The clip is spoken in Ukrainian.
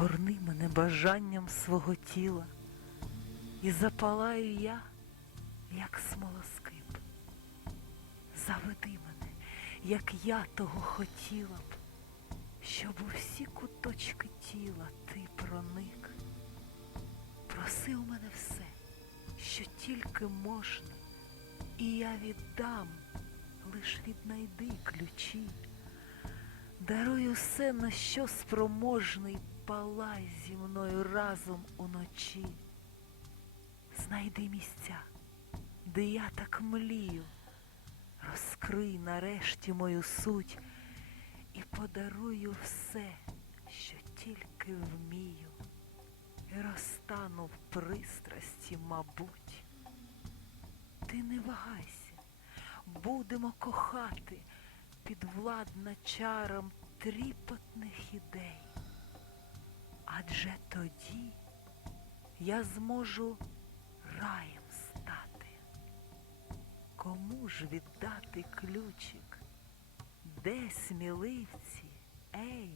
Огорни мене бажанням свого тіла, і запалаю я, як смолоскип. Заведи мене, як я того хотіла б, щоб у всі куточки тіла ти проник. Проси у мене все, що тільки можна, і я віддам, лиш віднайди ключі. Даруй усе, на що спроможний, палай зі мною разом уночі. Знайди місця, де я так млію, розкрий нарешті мою суть і подарую все, що тільки вмію, і розтану в пристрасті, мабуть. Ти не вагайся, будемо кохати підвладна чарам тріпотних ідей. Адже тоді я зможу раєм стати. Кому ж віддати ключик? Де сміливці? Ей,